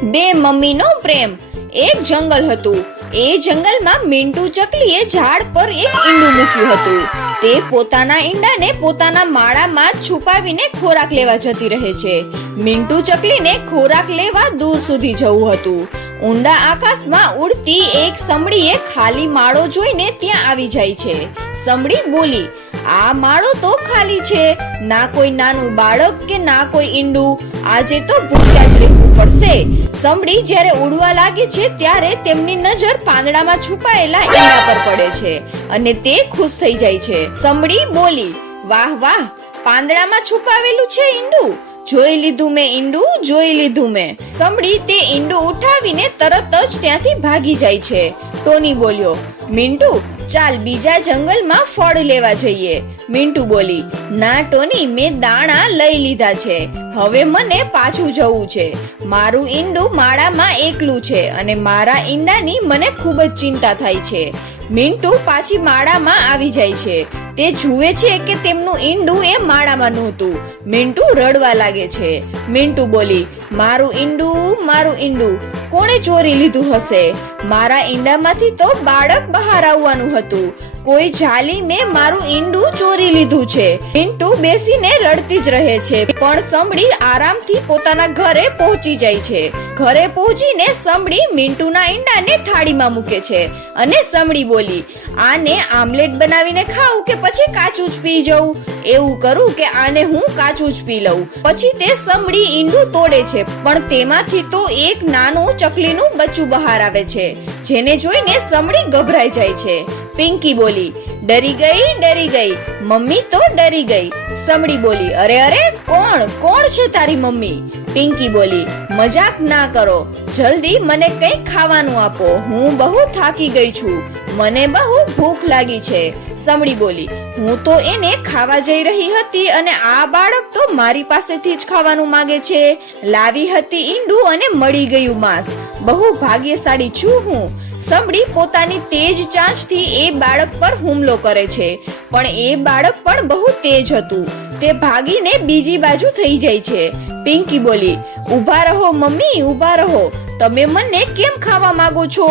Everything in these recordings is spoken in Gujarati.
બે મમ્મીનો પ્રેમ। એક જંગલ હતું। એ જંગલમાં મિન્ટુ ચકલીએ ઝાડ પર એક ઈંડું મૂક્યું હતું। તે પોતાના ઈંડાને પોતાના માળામાં છુપાવીને ખોરાક લેવા જતી રહે છે। મિન્ટુ ચકલીને ખોરાક લેવા દૂર સુધી જવું હતું। ઊંડા આકાશમાં ઉડતી એક સમડીએ ખાલી માળો જોઈને ત્યાં આવી જાય છે। સમડી બોલી, આ માળો તો ખાલી છે, ના કોઈ નાનું બાળક કે ના કોઈ ઈંડું। આજે તો ભૂખ્યા જ રહેવું પડશે। સમડી જ્યારે ઉડવા લાગે છે ત્યારે તેમની નજર પાંદડામાં છુપાયેલા ઈંડા પર પડે છે અને તે ખુશ થઈ જાય છે। સમડી બોલી, વાહ વાહ, પાંદડામાં છુપાવેલું છે ઈંડું। જોઈ લીધું મેં ઈંડું, જોઈ લીધું મેં। સમડી તે ઈંડું ઉઠાવીને તરત જ ત્યાંથી ભાગી જાય છે। ટોની બોલ્યો, મિન્ટુ ચાલ બીજા જંગલમાં ફળ લેવા જઈએ। મિન્ટુ બોલી, ના ટોની, મેં દાણા લઈ લીધા છે, હવે મને પાછું જવું છે। મારું ઈંડું માળામાં એકલું છે અને મારા ઈંડાની મને ખૂબ જ ચિંતા થાય છે। મિન્ટુ પાછી માળામાં આવી જાય છે। તે જુએ છે કે તેમનું ઈંડું એ માળામાં નહોતું। મિન્ટુ રડવા લાગે છે। મિન્ટુ બોલી, મારું ઈંડું, મારું ઈંડું કોણે ચોરી લીધું હશે? મારા ઈંડામાંથી તો બાળક બહાર આવવાનું હતું। કોઈ જાલી મેં મારું ઈંડું ચોરી લીધું છે। મિન્ટુ બેસીને રડતી જ રહે છે, પણ સમડી આરામથી પોતાના ઘરે પહોંચી જાય છે। ઘરે પહોંચીને સમડી મિન્ટુના ઈંડાને થાળીમાં મૂકે છે અને સમડી બોલી, આને આમલેટ બનાવીને ખાઉં કે પછી કાચું જ પી જઉં? એવું કરું કે આને હું કાચું જ પી લઉં। પછી તે સમડી ઈંડું તોડે છે, પણ તેમાંથી તો એક નાનું ચકલીનું બચ્ચું બહાર આવે છે, જેને જોઈને સમડી ગભરાઈ જાય છે। પિંકી બોલી, ડરી ગઈ, મમ્મી તો ડરી ગઈ। સમડી બોલી, અરે અરે, કોણ છે તારી મમ્મી? પિંકી બોલી, મજાક ના કરો, જલ્દી મને કંઈક ખાવાનું આપો, હું બહુ થાકી ગઈ છું, મને બહુ ભૂખ લાગી છે। સમડી બોલી, હું તો એને ખાવા જઈ રહી હતી અને આ બાળક તો મારી પાસેથી જ ખાવાનું માંગે છે। લાવી હતી ઈંડું અને મળી ગયું માંસ, બહુ ભાગ્યશાળી છું હું। સમડી પોતાની તેજ ચાંચથી એ બાળક પર હુમલો કરે છે, પણ એ બાળક પણ બહુ તેજ હતું। તે ભાગીને બીજી બાજુ થઈ જાય છે। પિંકી બોલી, ઊભા રહો મમ્મી, ઊભા રહો, તમે મને કેમ ખાવા માંગો છો?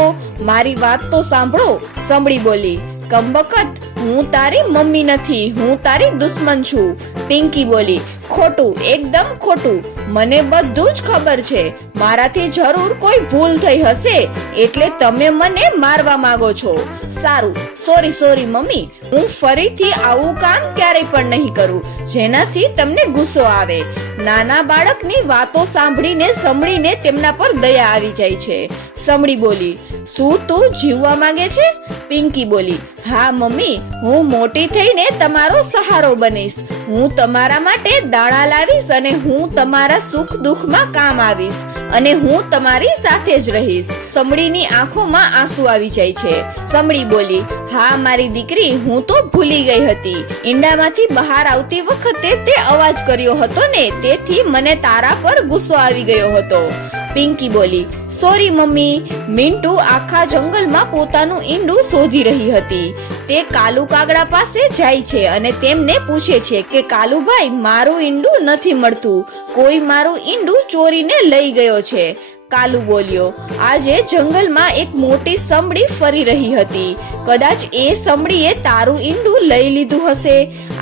મારી વાત તો સાંભળો। સમડી બોલી, કમબખત, હું તારી મમ્મી નથી, હું તારી દુશ્મન છું। પિંકી બોલી, ખોટું, એકદમ ખોટું, મને બધું જ ખબર છે, મારાથી જરૂર કોઈ ભૂલ થઈ હશે એટલે તમે મને મારવા માંગો છો। સારું, સોરી મમ્મી, હું ફરીથી આવું કામ ક્યારેય પણ નહીં કરું જેનાથી તમને ગુસ્સો આવે। નાના બાળકની વાતો સાંભળીને સમડીને તેમના પર દયા આવી જાય છે। સમડી બોલી, શું તું જીવવા માંગે છે? પિંકી બોલી, હા મમ્મી, હું મોટી થઈને તમારો સહારો બનીશ, હું તમારા માટે દાણા લાવીશ અને હું તમારા સુખ દુઃખમાં કામ આવીશ અને હું તમારી સાથે જ રહીશ। સમડીની આંખોમાં આંસુ આવી જાય છે। સમડી બોલી, હા મારી દીકરી, હું તો ભૂલી ગઈ હતી, ઈંડામાંથી બહાર આવતી વખતે તે અવાજ કર્યો હતો ને, તેથી મને તારા પર ગુસ્સો આવી ગયો હતો। પિંકી બોલી, સોરી મમ્મી। મિન્ટુ આખા જંગલમાં પોતાનું ઈંડું શોધી રહી હતી। તે કાલુ કાગડા પાસે જાય છે અને તેમને પૂછે છે કે કાલુભાઈ, મારું ઈંડું નથી મળતું, કોઈ મારું ઈંડું ચોરીને લઈ ગયો છે। કાલુ બોલ્યો, આજે જંગલમાં એક મોટી સમડી ફરી રહી હતી, કદાચ એ સમડીએ તારું ઈંડું લઈ લીધું હશે।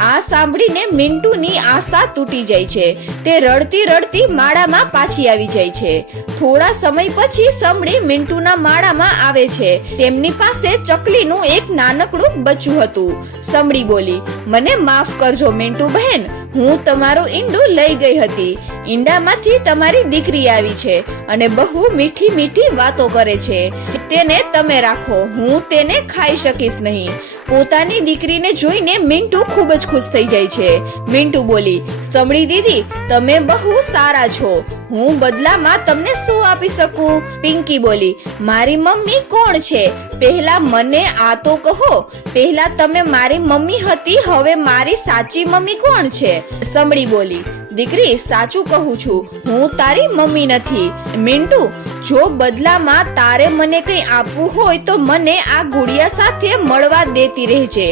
આ સાંભળીને મિન્ટુની આશા તૂટી જાય છે। તે રડતી રડતી માળામાં પાછી આવી જાય છે। થોડા સમય પછી સમડી મિન્ટુના માળામાં આવે છે। તેમની પાસે ચકલીનું એક નાનકડું બચ્ચું હતું। સમડી બોલી, મને માફ કરજો મિન્ટુ બહેન, હું તમારું ઈંડું લઈ ગઈ હતી, ઈંડામાંથી તમારી દીકરી આવી છે અને બહુ મીઠી મીઠી વાતો કરે છે, તેને તમે રાખો, હું તેને ખાઈ શકીશ નહીં। પોતાની દીકરીને જોઈને મિન્ટુ ખૂબ જ ખુશ થઈ જાય છે। મિન્ટુ બોલી, સમડી દીદી, તમે બહુ સારા છો, હું બદલામાં તમને શું આપી શકું? પિંકી બોલી, મારી મમ્મી કોણ છે? પહેલા મને આ તો કહો, પહેલા તમે મારી મમ્મી હતી, હવે મારી સાચી મમ્મી કોણ છે? સમડી બોલી, દીકરી સાચું કહું છું, હું તારી મમ્મી નથી. મિન્ટુ, જો બદલામાં તારે મને કંઈ આપવું હોય તો મને આ ગુડિયા સાથે મળવા દેતી રહેજે.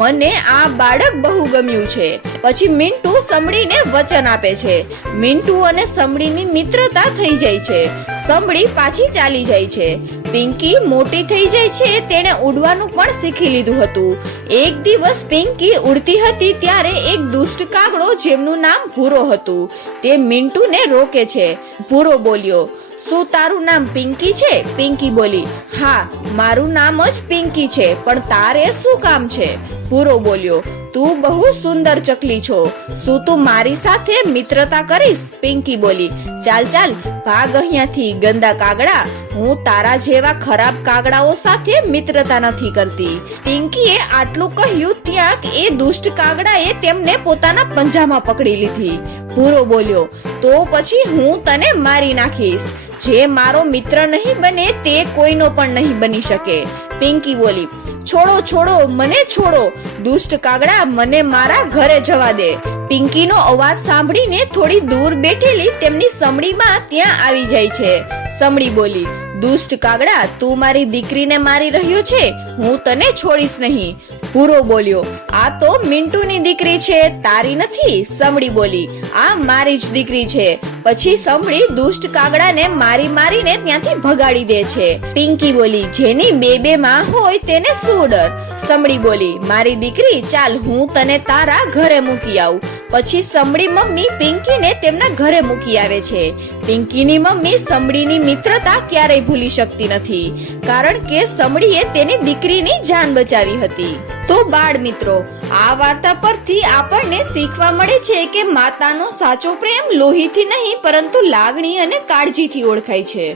મને આ બાળક બહુ ગમ્યું છે. પછી મિન્ટુ સમડીને વચન આપે છે. મિન્ટુ અને સમડીની મિત્રતા થઈ જાય છે. સમડી પાછી ચાલી જાય છે. પિંકી મોટી થઈ જાય છે. તેણે ઉડવાનું પણ શીખી લીધું હતું. એક દિવસ પિંકી ઉડતી હતી ત્યારે એક દુષ્ટ કાગડો જેમનું નામ ભૂરો હતું તે મિન્ટુને રોકે છે. ભૂરો બોલ્યો, શું તારું નામ પિંકી છે? પિંકી બોલી, હા, મારું નામ જ પિંકી છે, પણ તારે શું કામ છે? ભૂરો બોલ્યો, તું બહુ સુંદર ચકલી છો. શું તું મારી સાથે મિત્રતા કરીશ? પિંકી બોલી, ચાલ ચાલ ભાગ અહીંયાથી ગંદા કાગડા. હું તારા જેવા ખરાબ કાગડાઓ સાથે મિત્રતા નથી કરતી. પિંકીએ આટલું કહ્યું ત્યાં એ દુષ્ટ કાગડાએ તેમને પોતાના પંજામાં પકડી લીધી. ભૂરો બોલ્યો, તો પછી હું તને મારી નાખીશ. જે મારો મિત્ર નહીં બને તે કોઈનો પણ નહીં બની શકે. પિંકી બોલી, છોડો છોડો, મને છોડો. દુષ્ટ કાગડા, મને મારા ઘરે જવા દે. પિંકીનો અવાજ સાંભળીને થોડી દૂર બેઠેલી તેમની સમડીમાં ત્યાં આવી જાય છે. સમડી બોલી, દુષ્ટ કાગડા, તું મારી દીકરીને મારી રહ્યો છે. હું તને છોડીશ નહીં. ભૂરો બોલ્યો, આ તો મિન્ટુની દીકરી છે, તારી નથી. સમડી બોલી, આ મારી જ દીકરી છે. પછી સમડી દુષ્ટ કાગડાને મારી મારીને ત્યાંથી ભગાડી દે છે. પિંકી બોલી, જેની બે માં હોય તેને શું ડર? સમડી બોલી, મારી દીકરી, ચાલ હું તને તારા ઘરે મૂકી આવું. પછી સમડી મમ્મી પિંકીને તેમના ઘરે મૂકી આવે છે. પિંકીની મમ્મી સમડીની મિત્રતા ક્યારેય ભૂલી શકતી નથી, કારણ કે સમડીએ તેની દીકરીની જાન બચાવી હતી. તો બાળ મિત્રો, આ વાર્તા પરથી આપણને શીખવા મળે છે કે માતાનો સાચો પ્રેમ લોહીથી નહીં પરંતુ લાગણી અને કાળજીથી ઓળખાય છે.